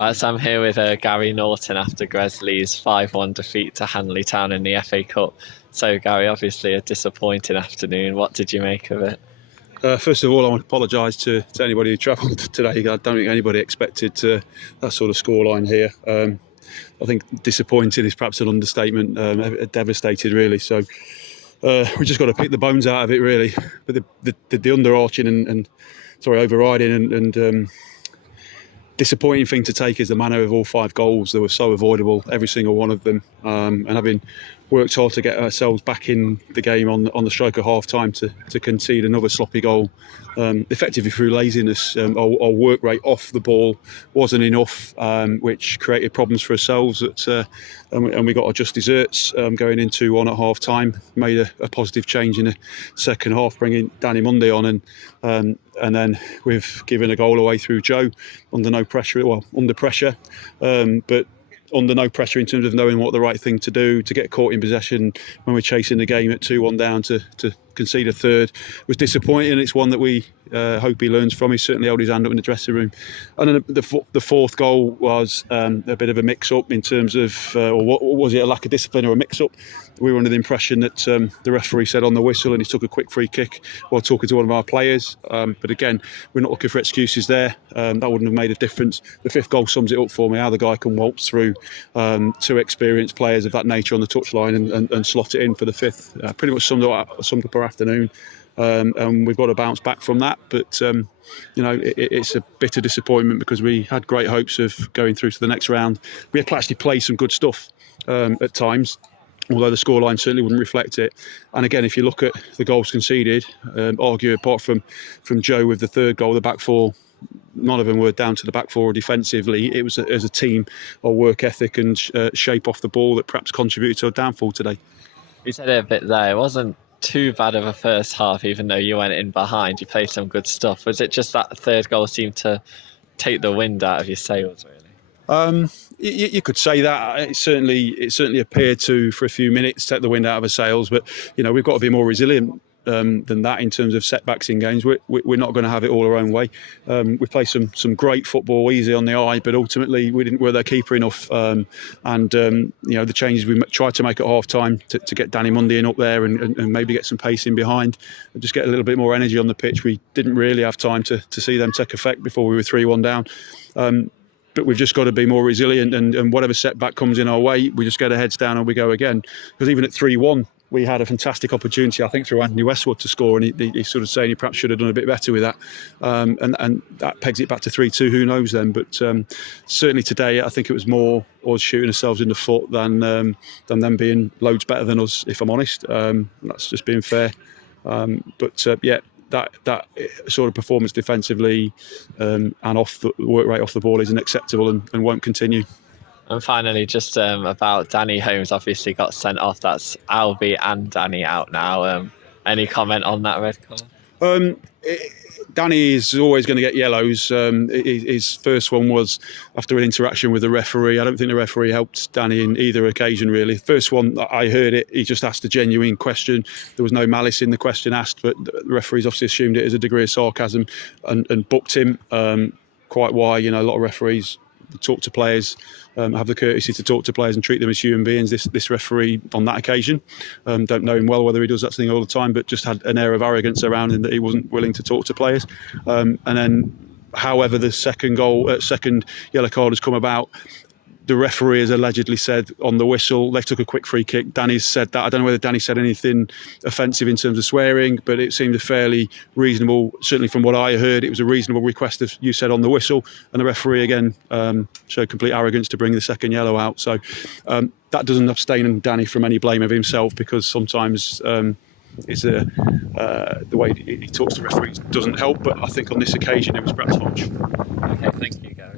So I'm here with Gary Norton after Gresley's 5-1 defeat to Hanley Town in the FA Cup. So Gary, obviously a disappointing afternoon. What did you make of it? First of all, I want to apologise to anybody who travelled today. I don't think anybody expected that sort of scoreline here. I think disappointing is perhaps an understatement. Devastated, really. So we just got to pick the bones out of it, really. But the underarching and overriding and disappointing thing to take is the manner of all 5 goals. They were so avoidable, every single one of them. And having worked hard to get ourselves back in the game on the stroke of half time to concede another sloppy goal, effectively through laziness. Our work rate off the ball wasn't enough, which created problems for ourselves. And we got our just desserts going into 2-1 at half time. Made a positive change in the second half, bringing Danny Mundy on, and then we've given a goal away through Joe under pressure, but under no pressure in terms of knowing what the right thing to do. To get caught in possession when we're chasing the game at 2-1 down to concede a third was disappointing. It's one that we hope he learns from. He certainly held his hand up in the dressing room. And then the fourth goal was a bit of a mix-up in terms of, or what was it, a lack of discipline or a mix-up? We were under the impression that the referee said on the whistle, and he took a quick free kick while talking to one of our players. But again, we're not looking for excuses there. That wouldn't have made a difference. The fifth goal sums it up for me, how the guy can waltz through 2 experienced players of that nature on the touchline and slot it in for the fifth. Pretty much summed up our afternoon. And we've got to bounce back from that. But, it's a bitter disappointment because we had great hopes of going through to the next round. We had actually played some good stuff at times, although the scoreline certainly wouldn't reflect it. And again, if you look at the goals conceded, argue apart from Joe with the third goal, the back four, none of them were down to the back four defensively. It was as a team, our work ethic and shape off the ball that perhaps contributed to our downfall today. You said it a bit there. It wasn't too bad of a first half, even though you went in behind. You played some good stuff. Was it just that third goal seemed to take the wind out of your sails, really? You could say that. It certainly appeared to, for a few minutes, take the wind out of our sails. But we've got to be more resilient than that in terms of setbacks in games. We're not going to have it all our own way. We play some great football, easy on the eye, but ultimately we didn't wear their keeper enough. The changes we tried to make at half time to get Danny Mundy in up there and maybe get some pace in behind and just get a little bit more energy on the pitch. We didn't really have time to see them take effect before we were 3-1 down. But we've just got to be more resilient, and whatever setback comes in our way, we just get our heads down and we go again. Because even at 3-1, we had a fantastic opportunity, I think, through Anthony Westwood to score, and he's sort of saying he perhaps should have done a bit better with that. And that pegs it back to 3-2, who knows then. But certainly today, I think it was more us shooting ourselves in the foot than them being loads better than us, if I'm honest. That's just being fair. That sort of performance defensively and off the work rate off the ball isn't acceptable and won't continue. And finally, just about Danny Holmes, obviously got sent off. That's Albie and Danny out now. Any comment on that red card? Danny is always going to get yellows. His first one was after an interaction with the referee. I don't think the referee helped Danny in either occasion, really. First one, I heard it, he just asked a genuine question. There was no malice in the question asked, but the referees obviously assumed it as a degree of sarcasm and booked him. Quite why, a lot of referees talk to players, have the courtesy to talk to players and treat them as human beings. This referee on that occasion, don't know him well whether he does that thing all the time, but just had an air of arrogance around him that he wasn't willing to talk to players. And then however the second yellow card has come about, the referee has allegedly said on the whistle, they took a quick free kick. Danny's said that. I don't know whether Danny said anything offensive in terms of swearing, but it seemed a fairly reasonable, certainly from what I heard, it was a reasonable request, as you said, on the whistle. And the referee, again, showed complete arrogance to bring the second yellow out. So that doesn't abstain Danny from any blame of himself, because sometimes the way he talks to referees doesn't help. But I think on this occasion, it was perhaps harsh. Okay, thanks.